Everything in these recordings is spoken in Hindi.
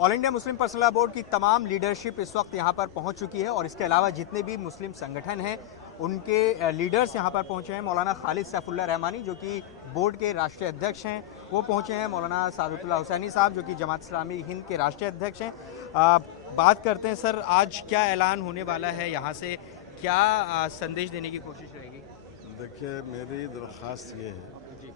All India Muslim personal law board की तमाम लीडरशिप इस वक्त यहाँ पर पहुँच चुकी है और इसके अलावा जितने भी मुस्लिम संगठन हैं उनके लीडर्स यहाँ पर पहुँचे हैं। मौलाना खालिद सैफुल्लाह रहमानी जो कि बोर्ड के राष्ट्रीय अध्यक्ष हैं वो पहुँचे हैं। मौलाना सादतुल्लाह हुसैनी साहब जो कि जमात इस्लामी हिंद के राष्ट्रीय अध्यक्ष हैं। बात करते हैं सर, आज क्या ऐलान होने वाला है, यहाँ से क्या संदेश देने की कोशिश रहेगी? देखिए, मेरी दरख्वास्त ये है कि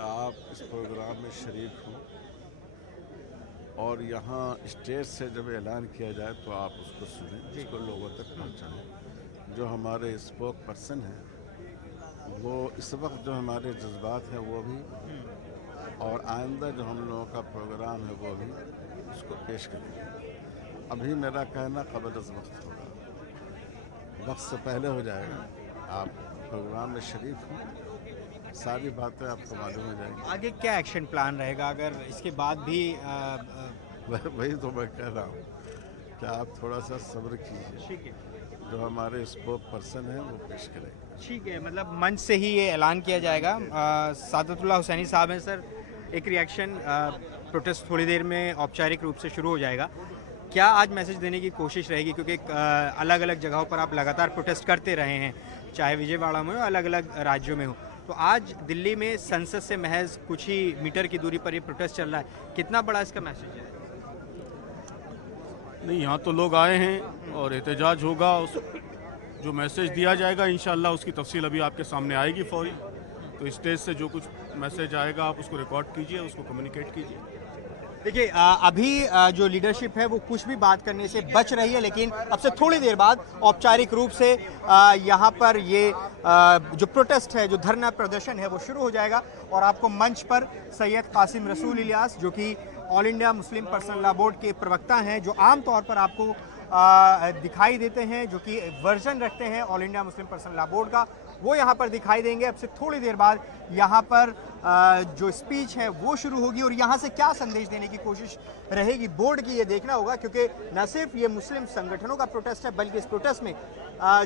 आप इस प्रोग्राम में शरीक हों और यहाँ स्टेज से जब ऐलान किया जाए तो आप उसको सुनें, उसको लोगों तक पहुँचाएँ। जो हमारे स्पोक पर्सन हैं वो इस वक्त जो हमारे जज्बात हैं वो भी और आइंदा जो हम लोगों का प्रोग्राम है वो भी उसको पेश करेंगे। अभी मेरा कहना क़ब्ल अज़ वक्त होगा, वक्त से पहले हो जाएगा। आप प्रोग्राम में शरीक हों, सारी बातें आपको मालूम हो जाएंगी। आगे क्या एक्शन प्लान रहेगा अगर इसके बाद भी वही तो मैं कह रहा हूँ कि आप थोड़ा सा सब्र कीजिए। ठीक है, जो हमारे स्पोक पर्सन हैं वो पेश करेंगे। ठीक है, मतलब मंच से ही ये ऐलान किया जाएगा। सादतुल्लाह हुसैनी साहब हैं सर, एक रिएक्शन, प्रोटेस्ट थोड़ी देर में औपचारिक रूप से शुरू हो जाएगा। क्या आज मैसेज देने की कोशिश रहेगी, क्योंकि अलग अलग जगहों पर आप लगातार प्रोटेस्ट करते रहे हैं, चाहे विजयवाड़ा में हो अलग अलग राज्यों में हो, तो आज दिल्ली में संसद से महज कुछ ही मीटर की दूरी पर ये प्रोटेस्ट चल रहा है, कितना बड़ा इसका मैसेज है? नहीं, यहाँ तो लोग आए हैं और एहतजाज होगा। उस जो मैसेज दिया जाएगा इंशाल्लाह उसकी तफसील अभी आपके सामने आएगी फौरी। तो स्टेज से जो कुछ मैसेज आएगा आप उसको रिकॉर्ड कीजिए, उसको कम्युनिकेट कीजिए। देखिए, अभी जो लीडरशिप है वो कुछ भी बात करने से बच रही है, लेकिन अब से थोड़ी देर बाद औपचारिक रूप से यहाँ पर ये जो प्रोटेस्ट है, जो धरना प्रदर्शन है वो शुरू हो जाएगा और आपको मंच पर सैयद कासिम रसूल इलियास जो कि all India Muslim personal law board के प्रवक्ता हैं, जो आम तौर पर आपको दिखाई देते हैं, जो कि वर्जन रखते हैं all India Muslim personal law board का, वो यहाँ पर दिखाई देंगे। अब से थोड़ी देर बाद यहाँ पर जो स्पीच है वो शुरू होगी और यहाँ से क्या संदेश देने की कोशिश रहेगी बोर्ड की, ये देखना होगा, क्योंकि न सिर्फ ये मुस्लिम संगठनों का प्रोटेस्ट है बल्कि इस प्रोटेस्ट में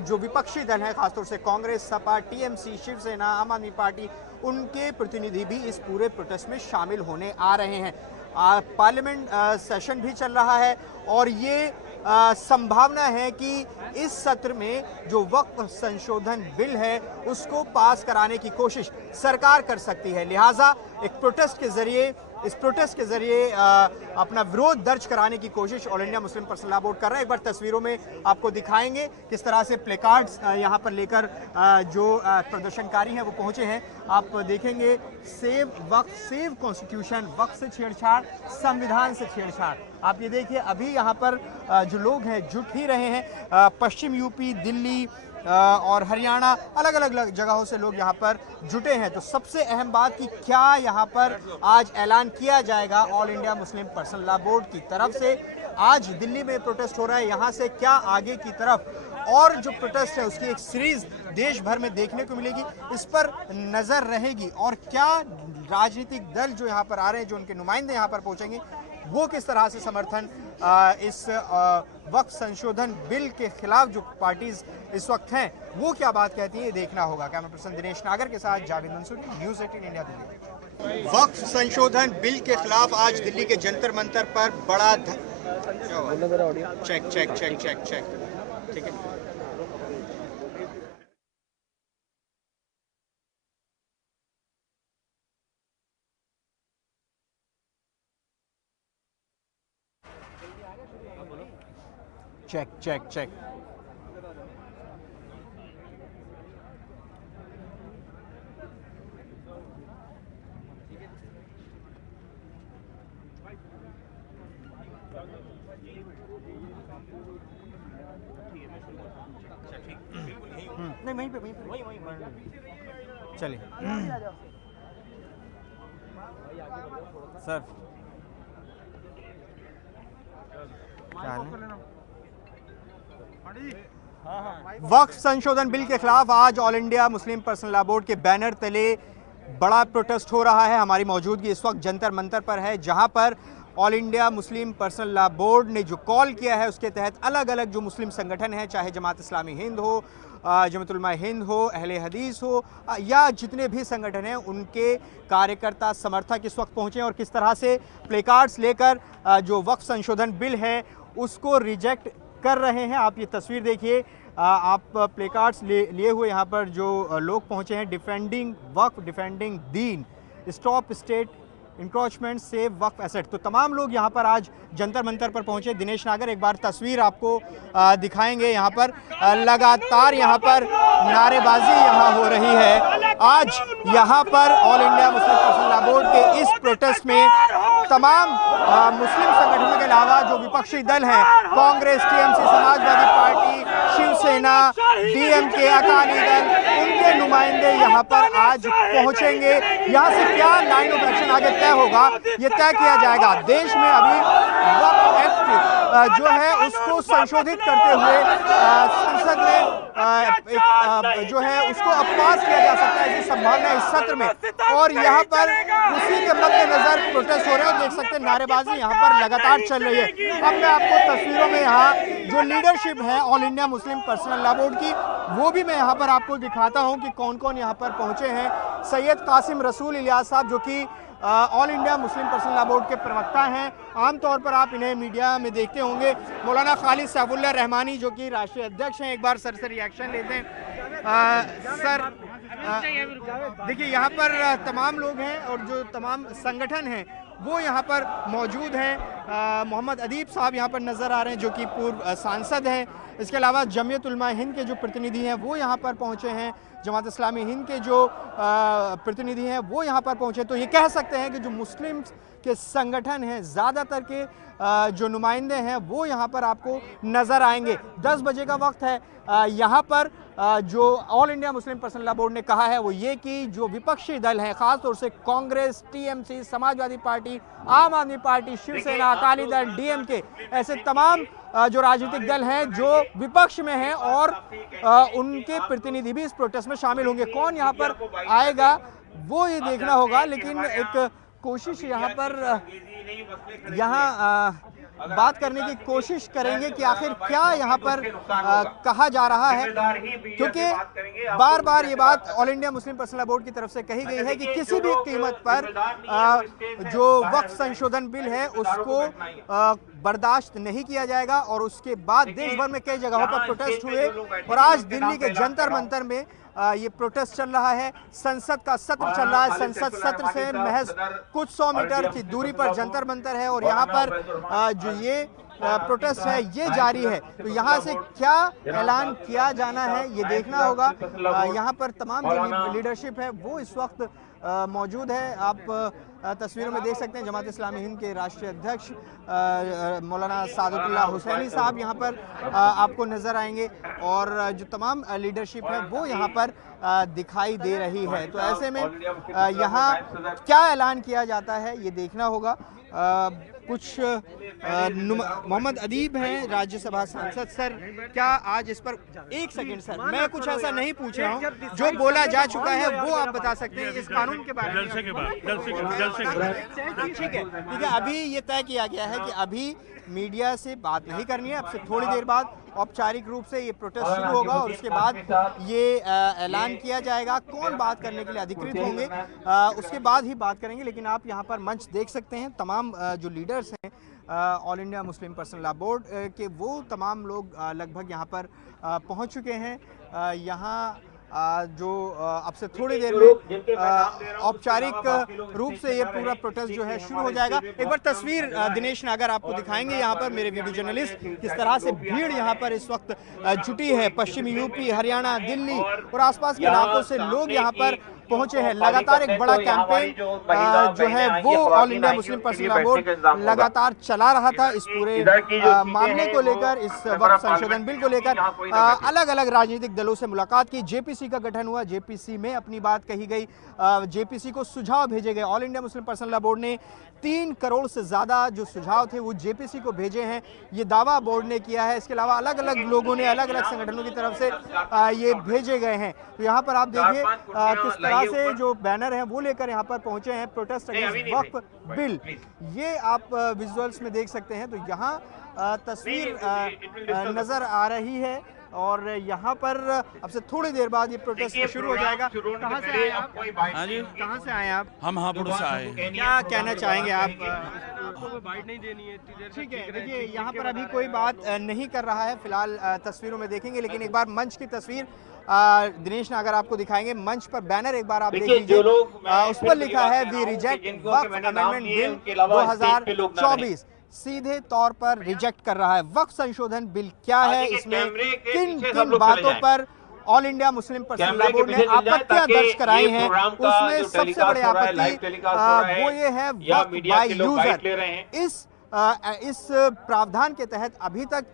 जो विपक्षी दल है, खासतौर से कांग्रेस, सपा, टीएमसी, शिवसेना, आम आदमी पार्टी, उनके प्रतिनिधि भी इस पूरे प्रोटेस्ट में शामिल होने आ रहे हैं। पार्लियामेंट सेशन भी चल रहा है और ये संभावना है कि इस सत्र में जो वक्फ संशोधन बिल है उसको पास कराने की कोशिश सरकार कर सकती है। लिहाजा एक प्रोटेस्ट के जरिए अपना विरोध दर्ज कराने की कोशिश all India Muslim personal law board कर रहा है। एक बार तस्वीरों में आपको दिखाएंगे किस तरह से प्लेकार्ड्स यहाँ पर लेकर जो प्रदर्शनकारी हैं वो पहुंचे हैं। आप देखेंगे, सेव वक्फ, सेव कॉन्स्टिट्यूशन, वक्फ से छेड़छाड़, संविधान से छेड़छाड़। आप ये देखिए, अभी यहाँ पर जो लोग हैं जुट ही रहे हैं। पश्चिम यूपी, दिल्ली और हरियाणा, अलग अलग जगहों से लोग यहाँ पर जुटे हैं। तो सबसे अहम बात कि क्या यहाँ पर आज ऐलान किया जाएगा all India Muslim personal law board की तरफ से। आज दिल्ली में प्रोटेस्ट हो रहा है, यहाँ से क्या आगे की तरफ और जो प्रोटेस्ट है उसकी एक सीरीज देश भर में देखने को मिलेगी, इस पर नजर रहेगी। और क्या राजनीतिक दल जो यहाँ पर आ रहे हैं, जो उनके नुमाइंदे यहाँ पर पहुंचेंगे, वो किस तरह से समर्थन इस वक्फ संशोधन बिल के खिलाफ जो पार्टीज इस वक्त हैं वो क्या बात कहती है, ये देखना होगा। कैमरा पर्सन दिनेश नागर के साथ जावेद मंसूरी, न्यूज़ 18 इंडिया, दिल्ली। वक्फ संशोधन बिल के खिलाफ आज दिल्ली के जंतर मंतर पर बड़ा check check check check check, ठीक है। Check check check. नहीं, वहीं पे चलिए सर, क्या वक्फ संशोधन बिल के खिलाफ आज all India Muslim personal law board के बैनर तले बड़ा प्रोटेस्ट हो रहा है। हमारी मौजूदगी इस वक्त जंतर मंतर पर है, जहां पर all India Muslim personal law board ने जो कॉल किया है उसके तहत अलग अलग जो मुस्लिम संगठन हैं, चाहे जमात इस्लामी हिंद हो, जमात उलमा हिंद हो, अहले हदीस हो या जितने भी संगठन हैं उनके कार्यकर्ता समर्थक इस वक्त पहुँचे हैं और किस तरह से प्लेकार्ड्स लेकर जो वक्फ संशोधन बिल है उसको रिजेक्ट कर रहे हैं। आप ये तस्वीर देखिए, आप प्लेकार्ड्स लिए हुए यहाँ पर जो लोग पहुँचे हैं, डिफेंडिंग वक्फ, डिफेंडिंग दीन, स्टॉप स्टेट इंक्रोचमेंट, सेव वक्फ एसेट। तो तमाम लोग यहाँ पर आज जंतर मंतर पर पहुंचे। दिनेश नागर एक बार तस्वीर आपको दिखाएंगे। यहाँ पर लगातार यहाँ पर नारेबाजी यहाँ हो रही है। आज यहाँ पर all India Muslim personal law board के इस प्रोटेस्ट में तमाम मुस्लिम संगठनों के अलावा जो विपक्षी दल हैं, Congress, TMC, Samajwadi Party, Shiv Sena, DMK, Akali Dal, उनके नुमाइंदे यहाँ पर आज पहुंचेंगे। यहाँ से क्या लाइन ऑफ एक्शन आगे तय होगा ये तय किया जाएगा। देश में अभी वक्फ एक्ट जो है उसको संशोधित करते हुए संसद में जो है उसको अब पास किया जा सकता है इस संभावना इस सत्र में, और यहाँ पर उसी के मद्देनजर प्रोटेस्ट हो रहे हैं। देख सकते हैं नारेबाजी यहाँ पर लगातार चल रही है। अब मैं आपको तस्वीरों में यहाँ जो लीडरशिप है all India Muslim personal law board की वो भी मैं यहाँ पर आपको दिखाता हूँ कि कौन कौन यहाँ पर पहुँचे हैं। सैयद कासिम रसूल इलियास साहब जो कि all India Muslim personal law board के प्रवक्ता हैं, आमतौर पर आप इन्हें मीडिया में देखते होंगे। मौलाना खालिद सैफुल्लाह रहमानी जो कि राष्ट्रीय अध्यक्ष हैं, एक बार सर से रिएक्शन लेते हैं। सर देखिए यहाँ पर तमाम लोग हैं और जो तमाम संगठन हैं वो यहाँ पर मौजूद हैं। मोहम्मद अदीब साहब यहाँ पर नज़र आ रहे हैं जो कि पूर्व सांसद हैं। इसके अलावा जमीयत उलमा हिंद के जो प्रतिनिधि हैं वो यहाँ पर पहुँचे हैं। जमात इस्लामी हिंद के जो प्रतिनिधि हैं वो यहाँ पर पहुँचे। तो ये कह सकते हैं कि जो मुस्लिम के संगठन हैं ज़्यादातर के जो नुमाइंदे हैं वो यहाँ पर आपको नज़र आएंगे। 10 बजे का वक्त है। यहाँ पर जो all India Muslim personal law board ने कहा है वो ये कि जो विपक्षी दल हैं, ख़ासतौर से कांग्रेस, टीएमसी, समाजवादी पार्टी, आम आदमी पार्टी, शिवसेना, अकाली दल, डीएमके, ऐसे तमाम जो राजनीतिक दल हैं जो विपक्ष में हैं और उनके प्रतिनिधि भी इस प्रोटेस्ट में शामिल होंगे। कौन यहाँ पर आएगा वो ये देखना होगा, लेकिन एक कोशिश यहाँ पर बात करने की कोशिश करेंगे कि आखिर क्या यहाँ पर कहा जा रहा है, क्योंकि बार बार ये बात all India Muslim personal law board की तरफ से कही गई है कि किसी भी कीमत पर जो वक्फ संशोधन बिल है उसको बर्दाश्त नहीं किया जाएगा। और उसके बाद देश भर में कई जगहों पर प्रोटेस्ट हुए और आज दिल्ली के जंतर मंतर में ये प्रोटेस्ट चल रहा है। संसद का सत्र चल रहा है। संसद सत्र से महज कुछ 100 मीटर की दूरी पर जंतर मंतर है और यहाँ पर जो ये प्रोटेस्ट है ये जारी है। तो यहाँ से क्या ऐलान किया जाना है ये देखना होगा। यहाँ पर तमाम जो लीडरशिप है वो इस वक्त मौजूद है। आप तस्वीरों में देख सकते हैं जमात इस्लामी हिंद के राष्ट्रीय अध्यक्ष मौलाना सादतुल्लाह हुसैनी साहब यहाँ पर आपको नज़र आएंगे और जो तमाम लीडरशिप है वो यहाँ पर दिखाई दे रही है। तो ऐसे में यहाँ क्या ऐलान किया जाता है ये देखना होगा। कुछ मोहम्मद अदीब हैं राज्यसभा सांसद। सर क्या आज इस पर एक सेकंड सर, मैं कुछ ऐसा नहीं पूछ रहा हूँ, जो बोला जा चुका है वो आप बता सकते हैं इस कानून के बारे में। ठीक है। अभी ये तय किया गया है कि अभी मीडिया से बात नहीं करनी है। अब से थोड़ी देर बाद औपचारिक रूप से ये प्रोटेस्ट शुरू होगा और उसके बाद ये ऐलान किया जाएगा कौन बात करने के लिए अधिकृत होंगे, उसके बाद ही बात करेंगे। लेकिन आप यहाँ पर मंच देख सकते हैं, तमाम जो लीडर्स हैं all India Muslim personal law board के वो तमाम लोग लगभग यहाँ पर पहुँच चुके हैं। यहाँ जो अब से थोड़ी देर में औपचारिक रूप से ये पूरा प्रोटेस्ट जो है शुरू हो जाएगा। एक बार तस्वीर दिनेश नागर आपको दिखाएंगे यहाँ पर, मेरे वीडियो जर्नलिस्ट, किस तरह से भीड़ यहाँ पर इस वक्त जुटी है। पश्चिमी यूपी, हरियाणा, दिल्ली और आसपास के इलाकों से लोग यहाँ पर पहुंचे हैं। लगातार एक बड़ा कैंपेन जो है वो all India Muslim personal law board लगातार चला रहा था इस पूरे मामले को लेकर, इस वक्फ संशोधन बिल को लेकर। अलग अलग राजनीतिक दलों से मुलाकात की, जेपीसी का गठन हुआ, जेपीसी में अपनी बात कही गई, जेपीसी को सुझाव भेजे गए। All India Muslim personal law board ने 3 करोड़ से ज़्यादा जो सुझाव थे वो जेपीसी को भेजे हैं, ये दावा बोर्ड ने किया है। इसके अलावा अलग अलग लोगों ने अलग अलग संगठनों की तरफ से ये भेजे गए हैं। तो यहाँ पर आप देखिए किस तरह से जो बैनर हैं वो लेकर यहाँ पर पहुँचे हैं, प्रोटेस्ट अगेंस्ट वक्फ बिल, ये आप विजुअल्स में देख सकते हैं। तो यहाँ तस्वीर नज़र आ रही है और यहाँ पर अब से थोड़ी देर बाद ये प्रोटेस्ट शुरू हो जाएगा। कहाँ से आए आप? हाँ जी, कहाँ से आए आप? हम हापुड़ से आए हैं। क्या कहना चाहेंगे आप? ठीक है, देखिए यहाँ पर अभी कोई बात नहीं कर रहा है, फिलहाल तस्वीरों में देखेंगे, लेकिन एक बार मंच की तस्वीर दिनेश ने अगर आपको दिखाएंगे, मंच पर बैनर एक बार आप देख लीजिए, उस पर लिखा है we reject Waqf amendment bill 2024। सीधे तौर पर रिजेक्ट कर रहा है। वक्फ संशोधन बिल क्या है, इसमें किन किन बातों पर all India Muslim personal law board ने आपत्तियां दर्ज कराई हैं, उसमें सबसे बड़ी आपत्ति वो ये है वक्फ बाय यूजर। इस प्रावधान के तहत अभी तक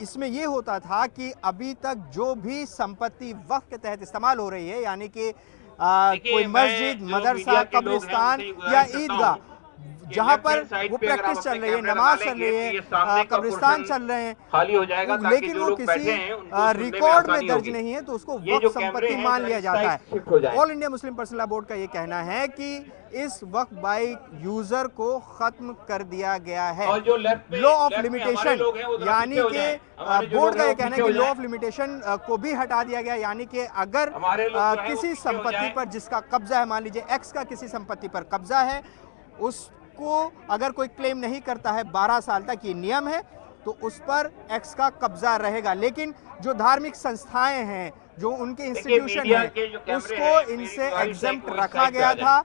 इसमें ये होता था कि अभी तक जो भी संपत्ति वक्फ के तहत इस्तेमाल हो रही है, यानी कि कोई मस्जिद, मदरसा, कब्रिस्तान या ईदगाह, जहां पर वो प्रैक्टिस चल रही है, नमाज चल रही है, कब्रिस्तान चल रहे हैं, खाली हो जाएगा, लेकिन वो किसी रिकॉर्ड में दर्ज नहीं है, तो उसको वक्फ संपत्ति मान लिया जाता है। All India Muslim personal law board का ये कहना है कि इस वक्फ बाय यूजर को खत्म कर दिया गया है। लॉ ऑफ लिमिटेशन, यानी कि बोर्ड का ये कहना है कि लॉ ऑफ लिमिटेशन को भी हटा दिया गया, यानी कि अगर किसी संपत्ति पर जिसका कब्जा है, मान लीजिए एक्स का किसी संपत्ति पर कब्जा है, उसको अगर कोई क्लेम नहीं करता है 12 साल तक, ये नियम है, तो उस पर एक्स का कब्जा रहेगा। लेकिन जो धार्मिक संस्थाएं हैं, जो उनके इंस्टीट्यूशन है, उसको इनसे एग्जेम्प्ट रखा गया था।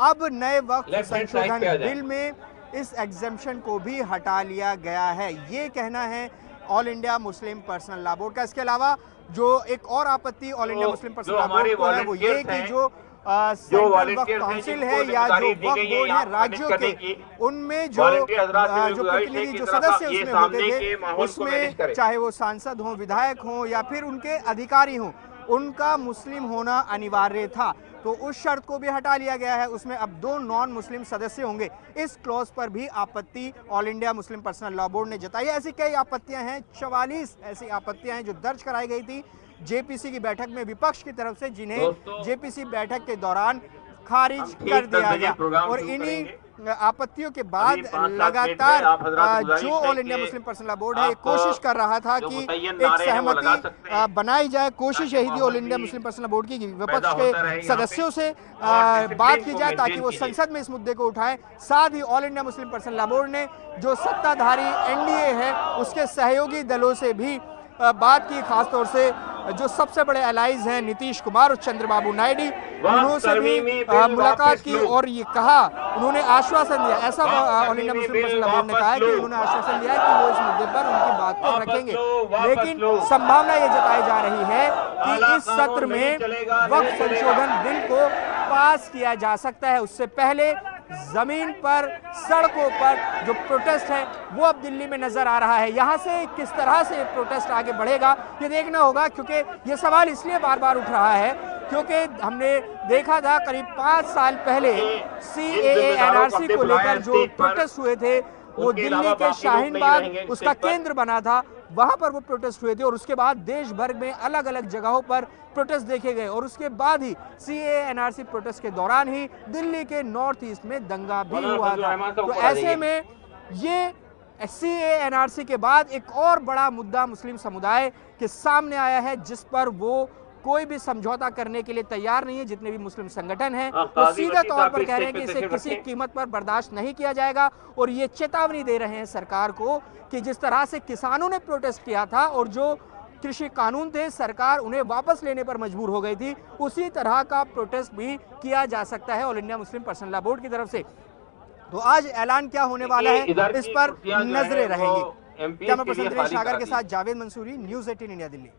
अब नए वक्त संशोधन बिल में इस एग्जेम्पशन को भी हटा लिया गया है, ये कहना है all India Muslim personal law board का। इसके अलावा जो एक और आपत्ति all India Muslim personal law board को है, वो ये कि जो सेंट्रल वक्फ काउंसिल है या जो वक्फ बोर्ड है राज्यों के, उनमें जो प्रतिनिधि, जो सदस्य उसमें होते थे, उसमें चाहे वो सांसद हों, विधायक हों या फिर उनके अधिकारी हों, उनका मुस्लिम होना अनिवार्य था। तो उस शर्त को भी हटा लिया गया है, उसमें अब 2 नॉन मुस्लिम सदस्य होंगे। इस क्लॉज पर भी आपत्ति all India Muslim personal law board ने जताई। ऐसी कई आपत्तियां हैं, 44 ऐसी आपत्तियां हैं जो दर्ज कराई गई थी जेपीसी की बैठक में विपक्ष की तरफ से, जिन्हें जेपीसी बैठक के दौरान खारिज कर दिया गया। और इन्हीं आपत्तियों के बाद लगातार जो all India Muslim personal law board है कोशिश कर रहा था कि एक सहमति बनाई जाए। कोशिश यही थी all India Muslim personal law board की विपक्ष के सदस्यों से बात की जाए ताकि वो संसद में इस मुद्दे को उठाएं। साथ ही all India Muslim personal law board ने जो सत्ताधारी एनडीए है उसके सहयोगी दलों से भी बात की, खासतौर से जो सबसे बड़े एलाइज हैं नीतीश कुमार और चंद्रबाबू नायडू, उन्होंने भी मुलाकात की और ये कहा, उन्होंने आश्वासन दिया, ऐसा all India Muslim personal law board ने कहा है कि उन्होंने आश्वासन दिया है कि वो इस मुद्दे पर उनकी बात को रखेंगे। लेकिन संभावना ये जताई जा रही है कि इस सत्र में वक्फ संशोधन बिल को पास किया जा सकता है। उससे पहले जमीन पर, सड़कों पर जो प्रोटेस्ट है वो अब दिल्ली में नजर आ रहा है। यहाँ से किस तरह से प्रोटेस्ट आगे बढ़ेगा ये देखना होगा, क्योंकि ये सवाल इसलिए बार बार उठ रहा है क्योंकि हमने देखा था करीब 5 साल पहले CAA NRC को लेकर जो प्रोटेस्ट हुए थे, वो दिल्ली के शाहीन बाग उसका केंद्र बना था, वहां पर वो प्रोटेस्ट हुए थे और उसके बाद देश भर में अलग अलग जगहों पर प्रोटेस्ट देखे गए और उसके बाद ही CAA NRC प्रोटेस्ट के दौरान ही दिल्ली के नॉर्थ ईस्ट में दंगा भी हुआ था। तो ऐसे में ये CAA NRC के बाद एक और बड़ा मुद्दा मुस्लिम समुदाय के सामने आया है, जिस पर वो कोई भी समझौता करने के लिए तैयार नहीं है। जितने भी मुस्लिम संगठन हैं वो सीधे तौर पर कह रहे हैं कि इसे किसी कीमत पर बर्दाश्त नहीं किया जाएगा और ये चेतावनी दे रहे हैं सरकार को कि जिस तरह से किसानों ने प्रोटेस्ट किया था और जो कृषि कानून थे सरकार उन्हें वापस लेने पर मजबूर हो गई थी, उसी तरह का प्रोटेस्ट भी किया जा सकता है all India Muslim personal law board की तरफ से। तो आज ऐलान क्या होने वाला है इस पर नजरें रहेंगी। कैमरा पर्सन दिनेश नागर के साथ जावेद मंसूरी, न्यूज़ 18 इंडिया, दिल्ली।